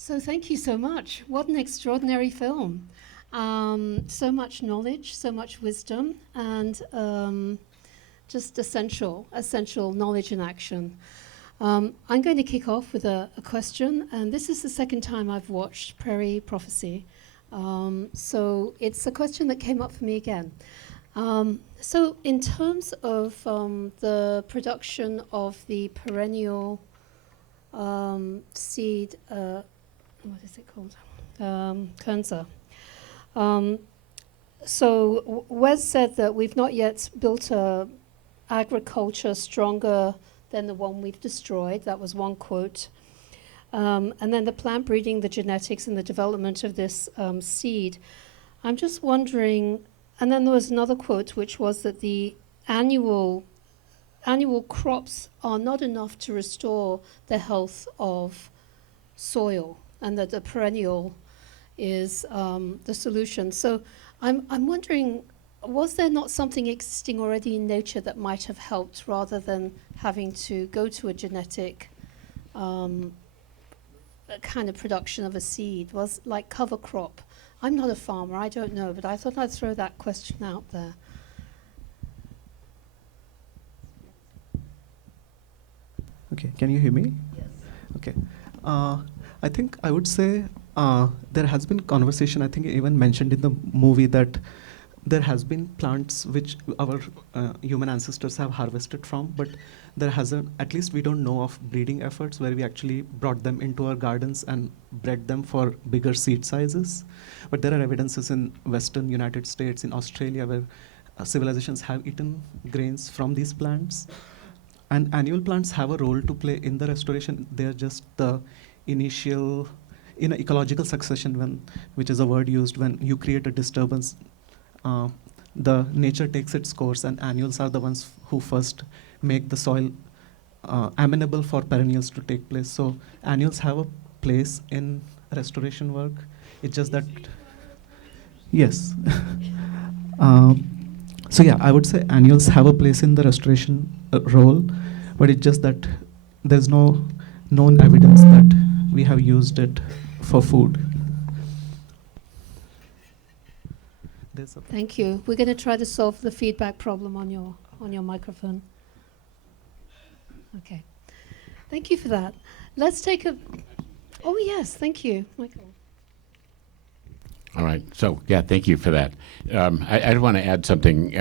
So thank you so much. What an extraordinary film. So much knowledge, so much wisdom, and just essential knowledge in action. I'm going to kick off with a question, and this is the second time I've watched Praire Prophecy. So it's a question that came up for me again. So in terms of the production of the perennial seed, what is it called? Kernza. So Wes said that we've not yet built a agriculture stronger than the one we've destroyed. That was one quote. And then the plant breeding, the genetics, and the development of this seed. I'm just wondering, and then there was another quote, which was that the annual crops are not enough to restore the health of soil, and that the perennial is the solution. So I'm wondering, was there not something existing already in nature that might have helped rather than having to go to a genetic kind of production of a seed? Was like cover crop? I'm not a farmer, I don't know, but I thought I'd throw that question out there. Okay, can you hear me? Yes. Okay. I think I would say there has been conversation, I think even mentioned in the movie, that there has been plants which our human ancestors have harvested from, but there hasn't, at least we don't know of breeding efforts where we actually brought them into our gardens and bred them for bigger seed sizes. But there are evidences in Western United States, in Australia, where civilizations have eaten grains from these plants. And annual plants have a role to play in the restoration. They're just the initial, in an ecological succession, which is a word used when you create a disturbance, the nature takes its course, and annuals are the ones who first make the soil amenable for perennials to take place. So annuals have a place in restoration work. It's just that, yes. So yeah, I would say annuals have a place in the restoration role, but it's just that there's no known evidence that we have used it for food. Thank you. We're going to try to solve the feedback problem on your microphone. Okay. Thank you for that. Let's take a... Oh, yes. Thank you, Michael. All right. So, yeah, thank you for that. I want to add something.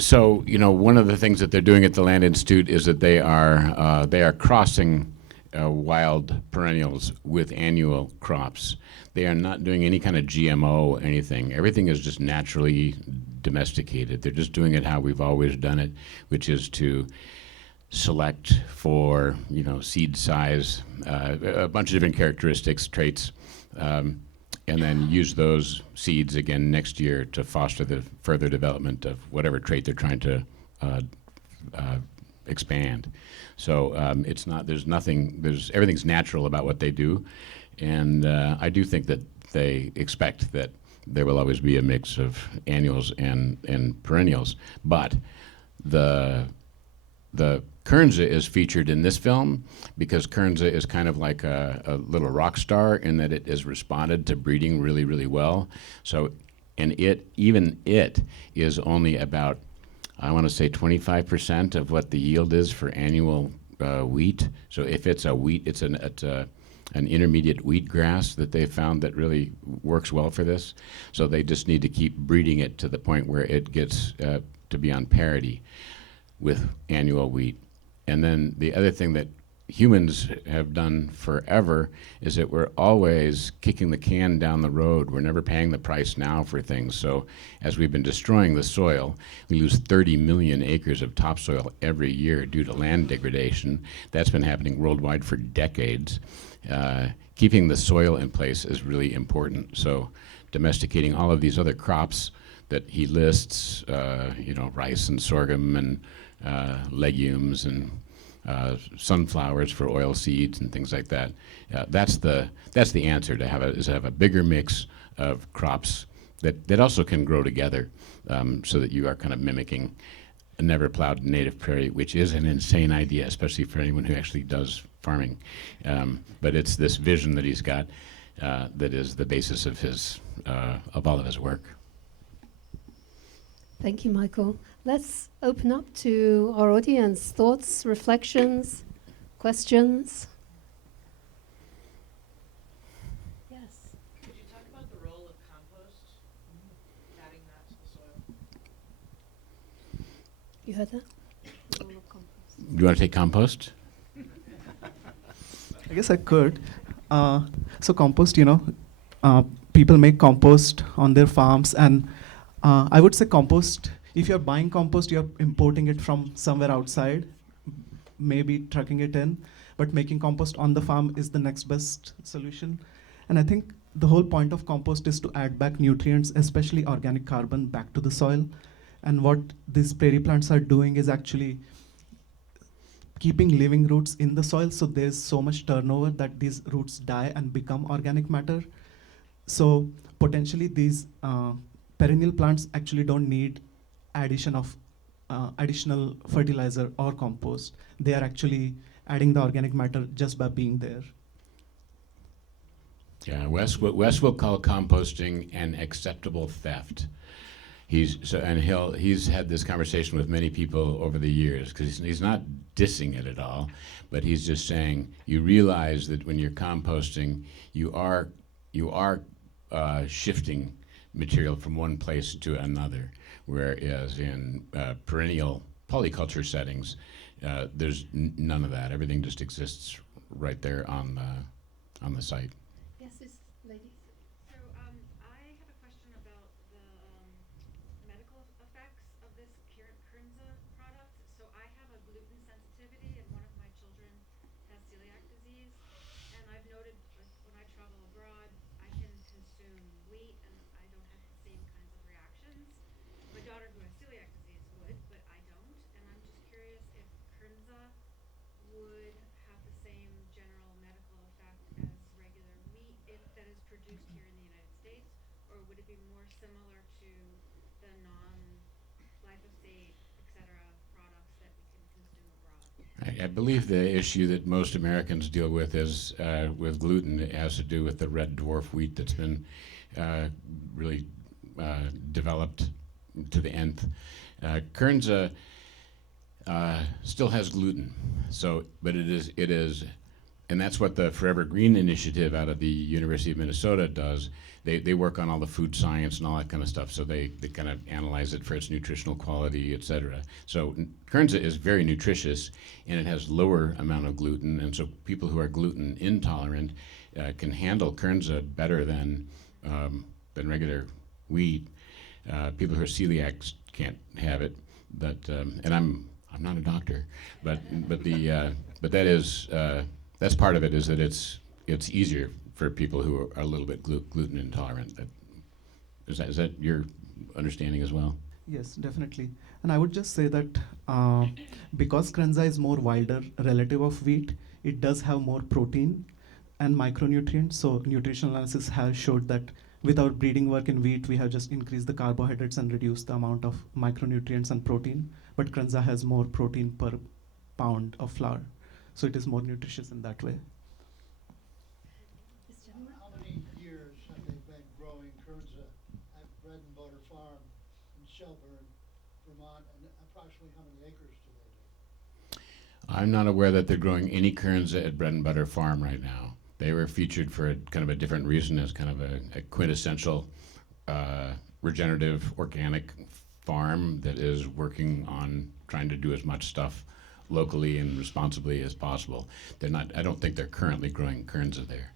So, you know, one of the things that they're doing at the Land Institute is that they are crossing wild perennials with annual crops. They are not doing any kind of GMO anything. Everything is just naturally domesticated. They're just doing it how we've always done it, which is to select for, you know, seed size, a bunch of different characteristics, traits, and then use those seeds again next year to foster the further development of whatever trait they're trying to expand. So everything's natural about what they do. And I do think that they expect that there will always be a mix of annuals and perennials. But the Kernza is featured in this film because Kernza is kind of like a little rock star in that it has responded to breeding really, really well. So, and even it is only about, I want to say 25% of what the yield is for annual wheat. So if it's a wheat, it's an intermediate wheat grass that they found that really works well for this. So they just need to keep breeding it to the point where it gets to be on parity with annual wheat. And then the other thing that humans have done forever is that we're always kicking the can down the road. We're never paying the price now for things. So as we've been destroying the soil, we lose 30 million acres of topsoil every year due to land degradation. That's been happening worldwide for decades. Keeping the soil in place is really important. So domesticating all of these other crops that he lists, you know, rice and sorghum and legumes and sunflowers for oil seeds and things like that. That's the answer, to have a bigger mix of crops that also can grow together, so that you are kind of mimicking a never plowed native prairie, which is an insane idea, especially for anyone who actually does farming. But it's this vision that he's got that is the basis of his of all of his work. Thank you, Michael. Let's open up to our audience. Thoughts, reflections, questions? Yes. Could you talk about the role of compost, adding that to the soil? You heard that? Do you want to take compost? I guess I could. So compost, people make compost on their farms, and I would say compost, if you're buying compost, you're importing it from somewhere outside, maybe trucking it in, but making compost on the farm is the next best solution. And I think the whole point of compost is to add back nutrients, especially organic carbon, back to the soil. And what these prairie plants are doing is actually keeping living roots in the soil, so there's so much turnover that these roots die and become organic matter. So potentially these perennial plants actually don't need addition of additional fertilizer or compost. They are actually adding the organic matter just by being there. Yeah, Wes will call composting an acceptable theft. He's had this conversation with many people over the years, because he's not dissing it at all, but he's just saying you realize that when you're composting, you are shifting material from one place to another, whereas in perennial polyculture settings, there's none of that. Everything just exists right there on the site. Yes, this lady. So I have a question about the medical effects of this Kernza product. So I have a gluten sensitivity, and one of my children has celiac disease. And I've noted when I travel abroad, I can consume wheat, and I don't have the same kinds of reactions. My daughter who has celiac disease would, but I don't. And I'm just curious if Kernza would have the same general medical effect as regular wheat if that is produced here in the United States, or would it be more similar to the non-glyphosate, et cetera, products that we can consume abroad? I believe the issue that most Americans deal with is with gluten. It has to do with the red dwarf wheat that's been really developed to the nth. Kernza still has gluten, but it is, and that's what the Forever Green initiative out of the University of Minnesota does. They work on all the food science and all that kind of stuff, so they kind of analyze it for its nutritional quality, et cetera. So Kernza is very nutritious, and it has lower amount of gluten, and so people who are gluten intolerant can handle Kernza better than regular wheat. People who are celiacs can't have it, but and I'm not a doctor, but that is that's part of it, is that it's easier for people who are a little bit gluten intolerant. Is that your understanding as well? Yes, definitely. And I would just say that because Kernza is more wilder relative of wheat, it does have more protein and micronutrients. So nutritional analysis has showed that with our breeding work in wheat, we have just increased the carbohydrates and reduced the amount of micronutrients and protein. But Kernza has more protein per pound of flour. So it is more nutritious in that way. How many years have they been growing Kernza at Bread and Butter Farm in Shelburne, Vermont, and approximately how many acres do they do? I'm not aware that they're growing any Kernza at Bread and Butter Farm right now. They were featured for kind of a different reason, as kind of a quintessential regenerative organic farm that is working on trying to do as much stuff locally and responsibly as possible. They're not. I don't think they're currently growing Kernza there,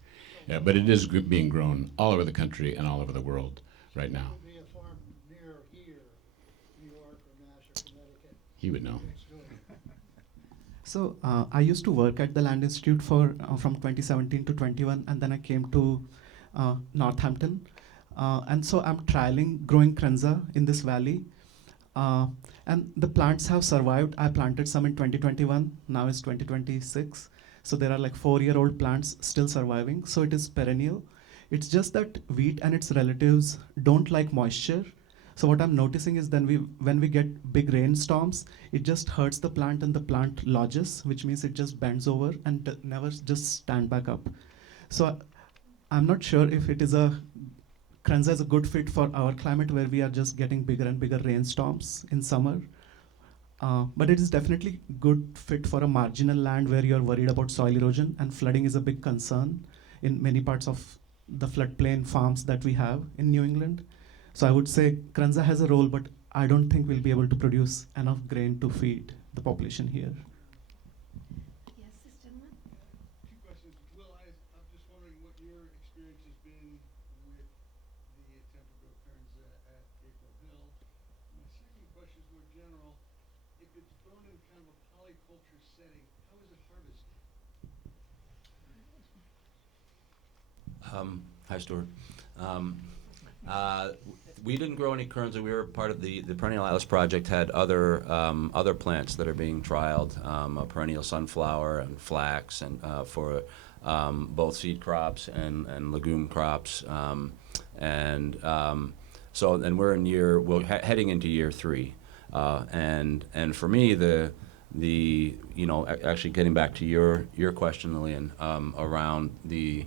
but it is being grown all over the country and all over the world right now. Would be a farm near here, New York or Mass or Connecticut. He would know. Next door. So I used to work at the Land Institute for from 2017 to 21, and then I came to Northampton. And so I'm trialing growing Kernza in this valley. And the plants have survived. I planted some in 2021, now it's 2026. So there are like 4-year-old plants still surviving. So it is perennial. It's just that wheat and its relatives don't like moisture. So what I'm noticing is then when we get big rainstorms, it just hurts the plant and the plant lodges, which means it just bends over and never just stand back up. So I'm not sure if Kernza is a good fit for our climate where we are just getting bigger and bigger rainstorms in summer. But it is definitely good fit for a marginal land where you're worried about soil erosion, and flooding is a big concern in many parts of the floodplain farms that we have in New England. So I would say Kernza has a role, but I don't think we'll be able to produce enough grain to feed the population here. Yes, this gentleman. Two questions. Will, I'm just wondering what your experience has been with the attempt to grow Kernza at April Hill. My second question is more general. If it's grown in kind of a polyculture setting, how is it harvested? Hi, Stuart. We didn't grow any Kernza. We were part of the Perennial Atlas project. Had other plants that are being trialed, a perennial sunflower and flax, and for both seed crops and legume crops, and we're heading into year 3, and for me actually getting back to your question, Lillian, around the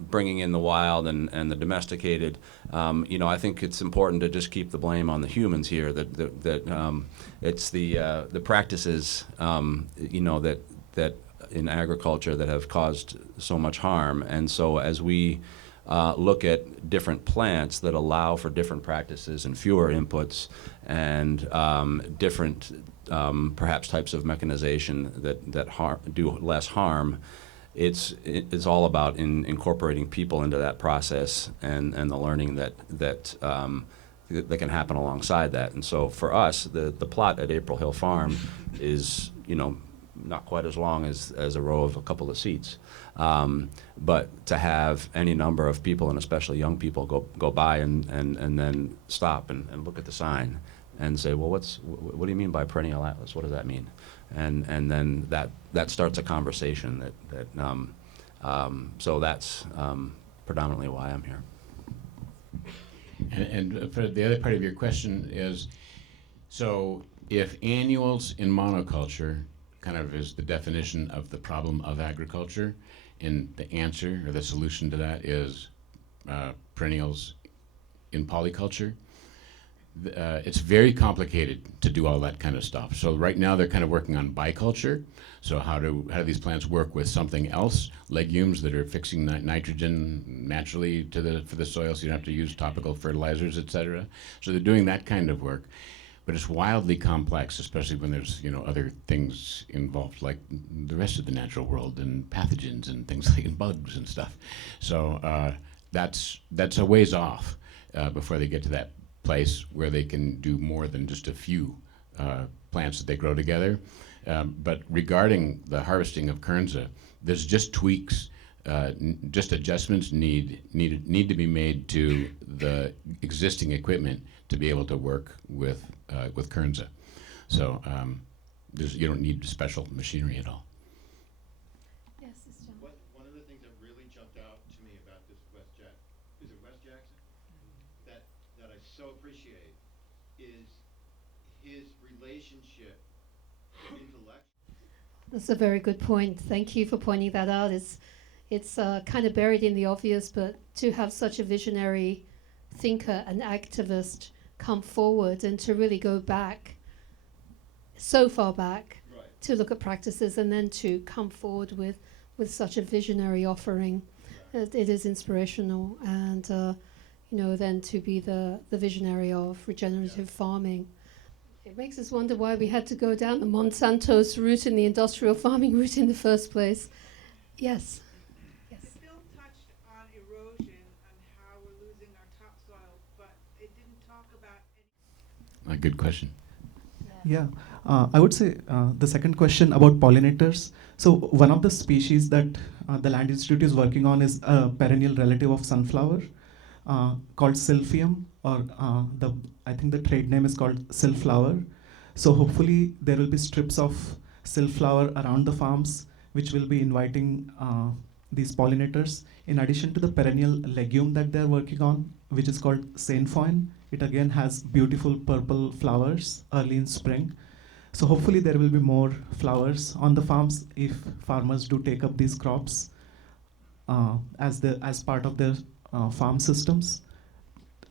bringing in the wild and the domesticated, I think it's important to just keep the blame on the humans here. That it's the practices, that in agriculture that have caused so much harm. And so as we look at different plants that allow for different practices and fewer inputs and different perhaps types of mechanization that do less harm. It's all about incorporating people into that process and the learning that can happen alongside that. And so for us, the plot at April Hill Farm is not quite as long as a row of a couple of seats, but to have any number of people, and especially young people, go by and then stop and look at the sign and say, well, what do you mean by Perennial Atlas? What does that mean? And then that starts a conversation so that's predominantly why I'm here. And for the other part of your question is, so if annuals in monoculture kind of is the definition of the problem of agriculture, and the answer or the solution to that is perennials in polyculture, it's very complicated to do all that kind of stuff. So right now they're kind of working on biculture. So how do these plants work with something else, legumes that are fixing nitrogen naturally for the soil, so you don't have to use topical fertilizers, etc. So they're doing that kind of work, but it's wildly complex, especially when there's other things involved, like the rest of the natural world and pathogens and things like bugs and stuff. So that's a ways off before they get to that place where they can do more than just a few plants that they grow together. But regarding the harvesting of Kernza, there's just tweaks, just adjustments need to be made to the existing equipment to be able to work with Kernza. So you don't need special machinery at all. Yes, this gentleman. One of the things that really jumped out to me about this Wes Jackson, that I so appreciate is his relationship with intellect. That's a very good point. Thank you for pointing that out. It's kind of buried in the obvious, but to have such a visionary thinker and activist come forward and to really go back, so far back, Right. to look at practices and then to come forward with such a visionary offering, it is inspirational. And then to be the visionary of regenerative farming. It makes us wonder why we had to go down the Monsanto's route and the industrial farming route in the first place. Yes. Yes. Bill touched on erosion and how we're losing our topsoil, but it didn't talk about any. A good question. Yeah, I would say the second question about pollinators. So one of the species that the Land Institute is working on is a perennial relative of sunflower called Silphium, or I think the trade name is called Silflower. So hopefully there will be strips of Silflower around the farms, which will be inviting these pollinators, in addition to the perennial legume that they're working on, which is called sainfoin. It again has beautiful purple flowers early in spring. So hopefully there will be more flowers on the farms if farmers do take up these crops as part of their farm systems.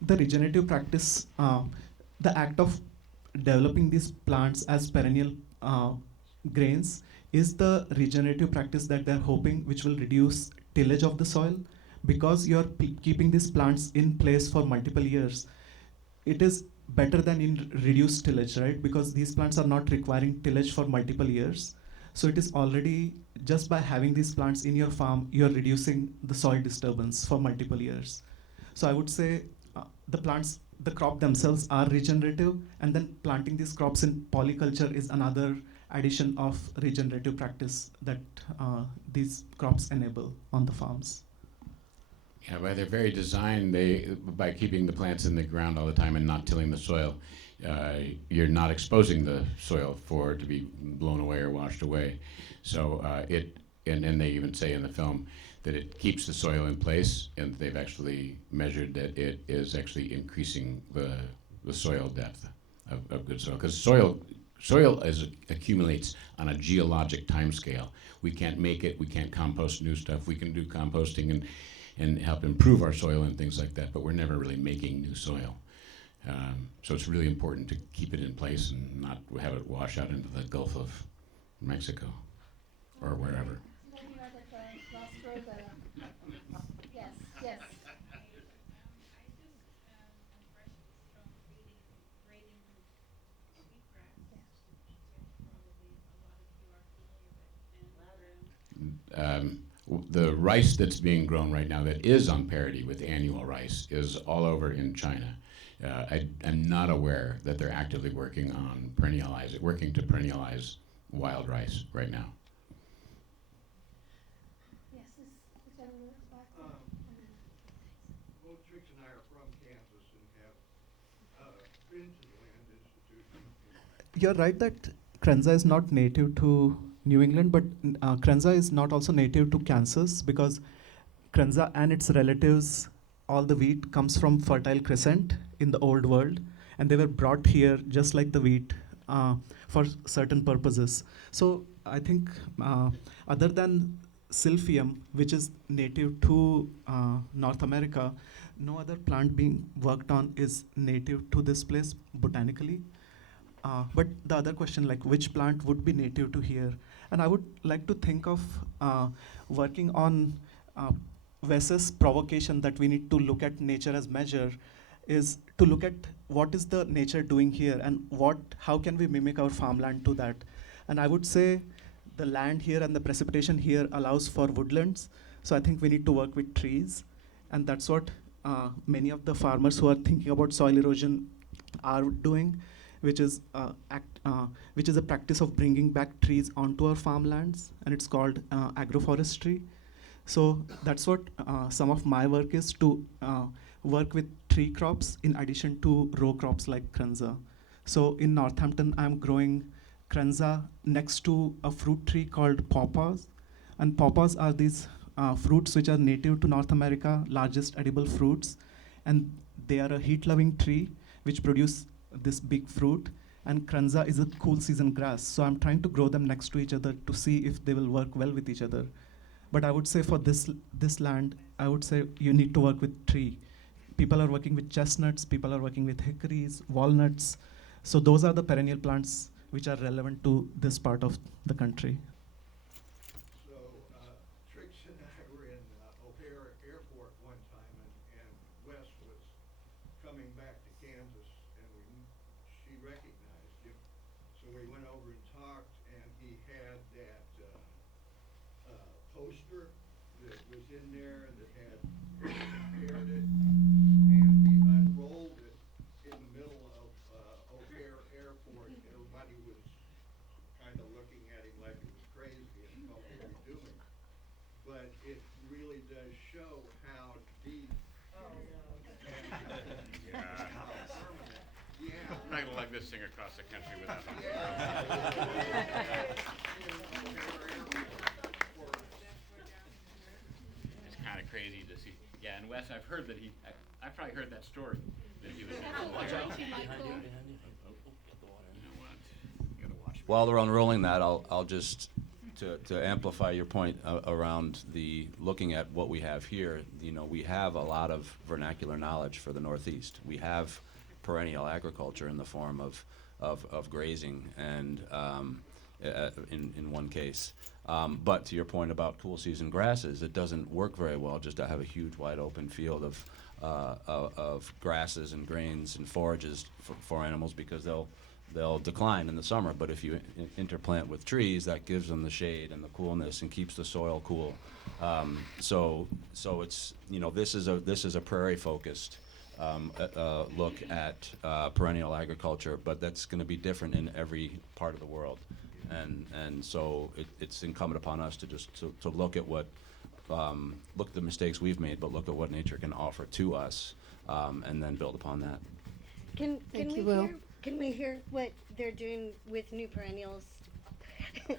The regenerative practice, the act of developing these plants as perennial grains is the regenerative practice that they're hoping which will reduce tillage of the soil because you're keeping these plants in place for multiple years. It is better than in reduced tillage, right? Because these plants are not requiring tillage for multiple years. So it is already, just by having these plants in your farm, you're reducing the soil disturbance for multiple years. So I would say the crop themselves are regenerative, and then planting these crops in polyculture is another addition of regenerative practice that these crops enable on the farms. Yeah, by their very design, by keeping the plants in the ground all the time and not tilling the soil, you're not exposing the soil for it to be blown away or washed away. So and they even say in the film that it keeps the soil in place, and they've actually measured that it is actually increasing the soil depth of good soil. Because soil accumulates on a geologic time scale. We can't make it, we can't compost new stuff. We can do composting and help improve our soil and things like that, but we're never really making new soil. So it's really important to keep it in place and not have it wash out into the Gulf of Mexico or wherever. Last row there. Yes, yes. The rice that's being grown right now that is on parity with annual rice is all over in China. I'm not aware that they're actively working to perennialize wild rice right now. Yes, this gentleman at the back. Both Trix and I are from Kansas and have been to the Land Institute. You're right that Kernza is not native to New England, but Kernza is not also native to Kansas because Kernza and its relatives, all the wheat comes from Fertile Crescent in the old world, and they were brought here just like the wheat for certain purposes. So I think other than Silphium, which is native to North America, no other plant being worked on is native to this place botanically. But the other question, like which plant would be native to here? And I would like to think of working on Wes's provocation that we need to look at nature as measure is to look at what is the nature doing here and how can we mimic our farmland to that. And I would say the land here and the precipitation here allows for woodlands. So I think we need to work with trees. And that's what many of the farmers who are thinking about soil erosion are doing, which is a practice of bringing back trees onto our farmlands, and it's called agroforestry. So that's what some of my work is, to work with tree crops in addition to row crops like Kernza. So in Northampton, I'm growing Kernza next to a fruit tree called pawpaws. And pawpaws are these fruits which are native to North America, largest edible fruits. And they are a heat-loving tree which produce this big fruit. And Kernza is a cool season grass. So I'm trying to grow them next to each other to see if they will work well with each other. But I would say for this land, I would say you need to work with tree. People are working with chestnuts, people are working with hickories, walnuts. So those are the perennial plants which are relevant to this part of the country. So Trix and I were in O'Hare Airport one time, and Wes was coming back to Kansas, and she recognized him. So we went over and talked, and he had that poster that was in there that had compared it, and he unrolled it in the middle of O'Hare Airport. Everybody was kind of looking at him like it was crazy and what were we doing. But it really does show how deep. Oh no. Yeah. How permanent. Yeah. I'm not gonna lug this thing across the country without them. It's kind of crazy to see. Yeah, and Wes, I've heard that I've probably heard that story that he was in. While they're unrolling that, I'll just to amplify your point around the looking at what we have here. You know, we have a lot of vernacular knowledge for the Northeast. We have perennial agriculture in the form of grazing and in one case. But to your point about cool season grasses, it doesn't work very well just to have a huge wide open field of grasses and grains and forages for animals, because they'll decline in the summer. But if you interplant with trees, that gives them the shade and the coolness and keeps the soil cool. So it's, you know, this is a prairie focused look at perennial agriculture, but that's going to be different in every part of the world. And so it's incumbent upon us to just to look at what look at the mistakes we've made, but look at what nature can offer to us, and then build upon that. Can we hear what they're doing with new perennials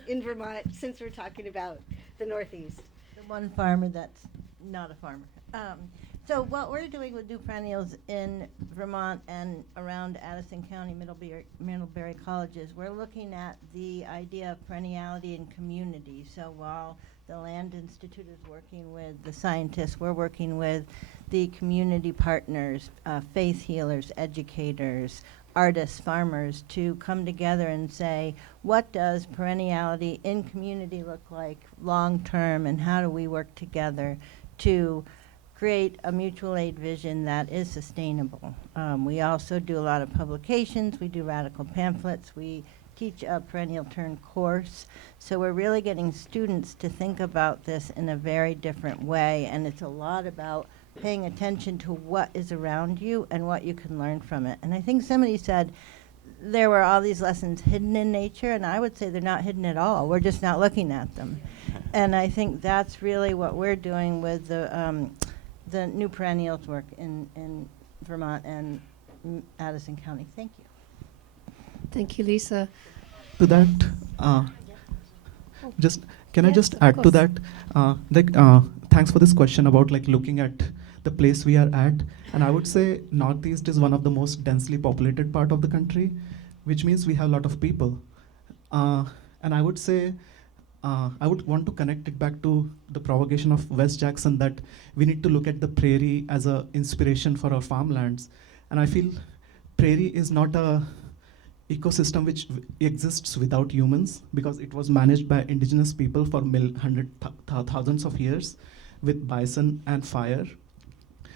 in Vermont, since we're talking about the Northeast? The one farmer that's not a farmer. So what we're doing with new perennials in Vermont and around Addison County, Middlebury colleges, we're looking at the idea of perenniality in community. So while the Land Institute is working with the scientists, we're working with the community partners, faith healers, educators, artists, farmers, to come together and say, what does perenniality in community look like long term, and how do we work together to create a mutual aid vision that is sustainable. We also do a lot of publications. We do radical pamphlets. We teach a perennial turn course. So we're really getting students to think about this in a very different way, and it's a lot about paying attention to what is around you and what you can learn from it. And I think somebody said there were all these lessons hidden in nature, and I would say they're not hidden at all. We're just not looking at them. And I think that's really what we're doing with the new perennials work in Vermont and Addison County. Thank you. Thank you, Lisa. To that, just can I Yes, just of add to course. that? Thanks for this question about like looking at the place we are at. And I would say Northeast is one of the most densely populated part of the country, which means we have a lot of people. And I would say, I would want to connect it back to the provocation of Wes Jackson, that we need to look at the prairie as an inspiration for our farmlands. And I feel prairie is not a ecosystem which exists without humans, because it was managed by indigenous people for thousands of years with bison and fire.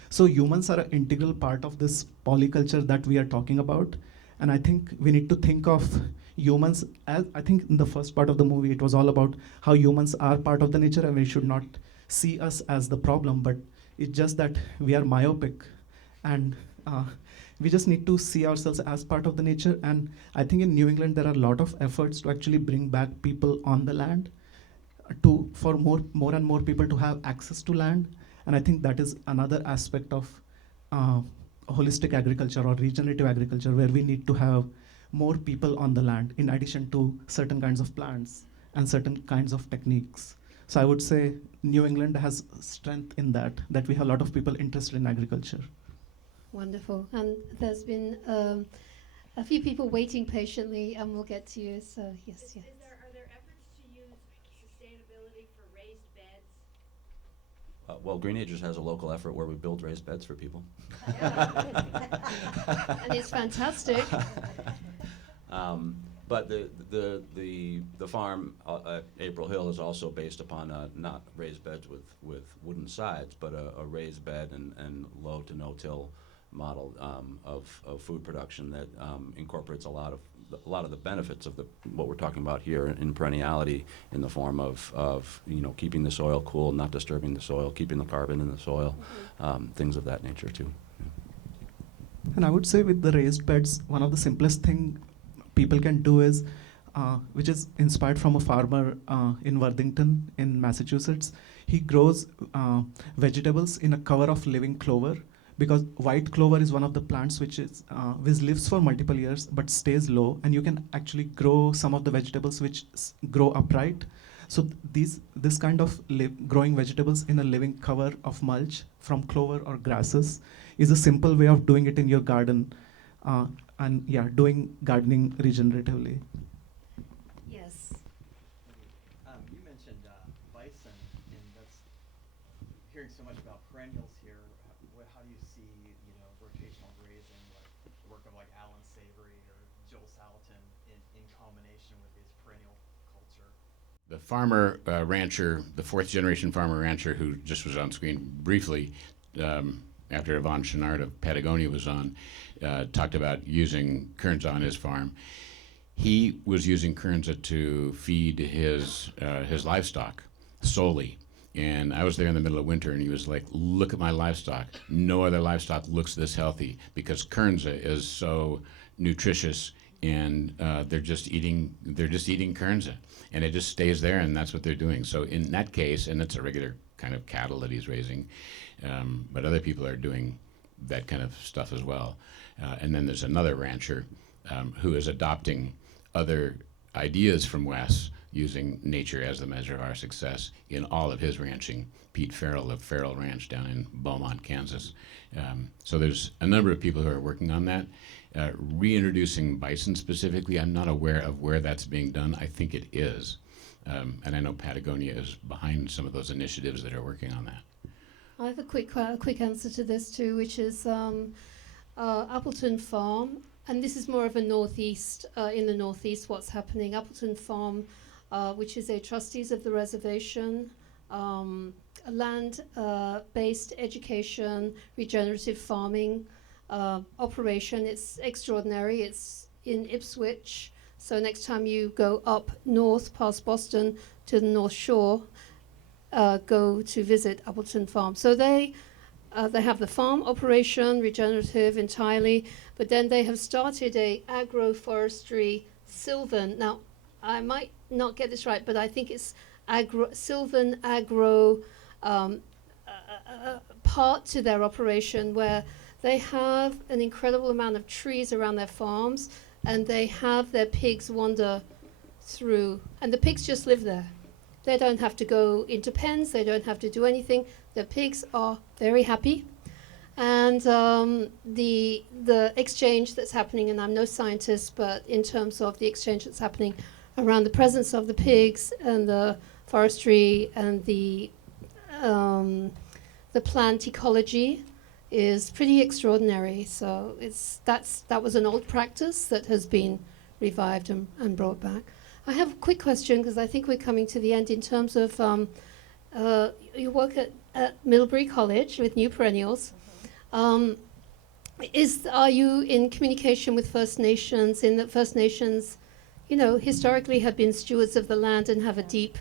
So humans are an integral part of this polyculture that we are talking about. And I think we need to think of humans as, I think in the first part of the movie, it was all about how humans are part of the nature and we should not see us as the problem, but it's just that we are myopic, and we just need to see ourselves as part of the nature. And I think in New England, there are a lot of efforts to actually bring back people on the land, for more and more people to have access to land. And I think that is another aspect of holistic agriculture or regenerative agriculture, where we need to have more people on the land in addition to certain kinds of plants and certain kinds of techniques. So I would say New England has strength in that we have a lot of people interested in agriculture. Wonderful. And there's been a few people waiting patiently, and we'll get to you. So yes. Are there efforts to use sustainability for raised beds? Well, Greenagers has a local effort where we build raised beds for people. And it's fantastic. But the farm at April Hill is also based upon not raised beds with wooden sides, but a raised bed and low to no-till model of food production that incorporates a lot of the benefits of what we're talking about here in perenniality, in the form of keeping the soil cool, not disturbing the soil, keeping the carbon in the soil, things of that nature too. And I would say with the raised beds, one of the simplest thing people can do is, which is inspired from a farmer in Worthington in Massachusetts. He grows vegetables in a cover of living clover, because white clover is one of the plants which lives for multiple years but stays low, and you can actually grow some of the vegetables which grow upright. So this kind of growing vegetables in a living cover of mulch from clover or grasses is a simple way of doing it in your garden. and yeah, doing gardening regeneratively. Yes. You mentioned bison, and that's hearing so much about perennials here. How do you see, rotational grazing, like the work of like Alan Savory or Joel Salatin in combination with his perennial culture? The farmer rancher, the fourth generation farmer rancher who just was on screen briefly after Yvonne Chenard of Patagonia was on, talked about using Kernza on his farm. He was using Kernza to feed his livestock solely. And I was there in the middle of winter, and he was like, "Look at my livestock. No other livestock looks this healthy because Kernza is so nutritious, and they're just eating Kernza, and it just stays there, and that's what they're doing." So in that case, and it's a regular kind of cattle that he's raising, but other people are doing that kind of stuff as well. And then there's another rancher who is adopting other ideas from Wes, using nature as the measure of our success in all of his ranching. Pete Farrell of Farrell Ranch down in Beaumont, Kansas. So there's a number of people who are working on that. Reintroducing bison specifically, I'm not aware of where that's being done. I think it is. And I know Patagonia is behind some of those initiatives that are working on that. I have a quick answer to this too, which is Appleton Farm, and this is more of a northeast, in the northeast, what's happening. Appleton Farm, which is a trustees of the reservation, a land-based education, regenerative farming operation. It's extraordinary. It's in Ipswich. So next time you go up north past Boston to the North Shore, go to visit Appleton Farm. So they have the farm operation, regenerative entirely, but then they have started a agroforestry Sylvan. Now, I might not get this right, but I think it's Sylvan agro part to their operation, where they have an incredible amount of trees around their farms, and they have their pigs wander through, and the pigs just live there. They don't have to go into pens, they don't have to do anything. The pigs are very happy. And the exchange that's happening, and I'm no scientist, but in terms of the exchange that's happening around the presence of the pigs and the forestry and the plant ecology is pretty extraordinary. So that was an old practice that has been revived and brought back. I have a quick question, because I think we're coming to the end in terms of you work at Middlebury College with New Perennials. Are you in communication with First Nations, in that First Nations, historically have been stewards of the land and have a deep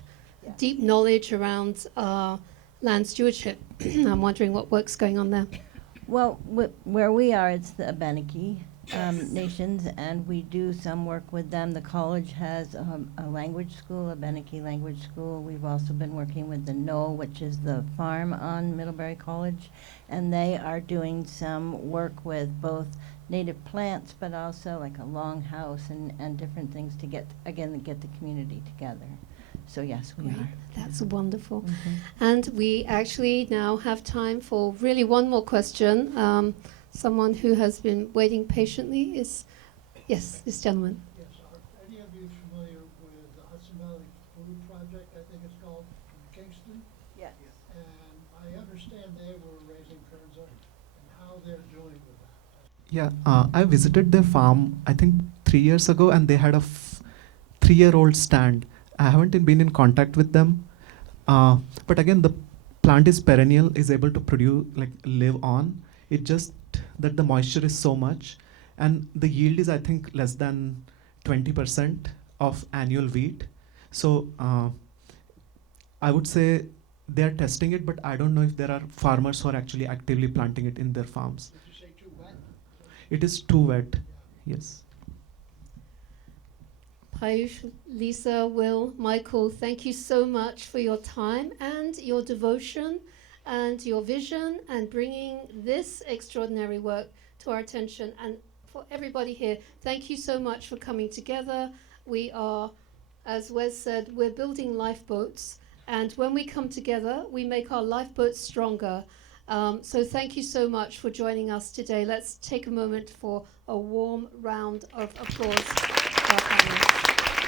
knowledge around land stewardship? I'm wondering what work's going on there. Well, where we are, it's the Abenaki nations, and we do some work with them. The college has a language school, a Abenaki language school. We've also been working with the Knoll, which is the farm on Middlebury College, and they are doing some work with both native plants, but also like a longhouse and different things to get the community together. So yes, we are. That's wonderful. Mhm. And we actually now have time for really one more question. Someone who has been waiting patiently is, yes, this gentleman. Yes, are any of you familiar with the Hudson Valley Food Project, I think it's called, in Kingston? Yes. And I understand they were raising Kernza and how they're doing with that. Yeah, I visited their farm, I think 3 years ago, and they had a 3-year-old stand. I haven't been in contact with them. But again, the plant is perennial, is able to produce, live on. It just that the moisture is so much, and the yield is, I think, less than 20% of annual wheat. So I would say they're testing it, but I don't know if there are farmers who are actually actively planting it in their farms. Did you say too wet? It is too wet, yes. Piyush, Lisa, Will, Michael, thank you so much for your time and your devotion and your vision and bringing this extraordinary work to our attention. And for everybody here, thank you so much for coming together. We are, as Wes said, we're building lifeboats. And when we come together, we make our lifeboats stronger. So thank you so much for joining us today. Let's take a moment for a warm round of applause for our panelists.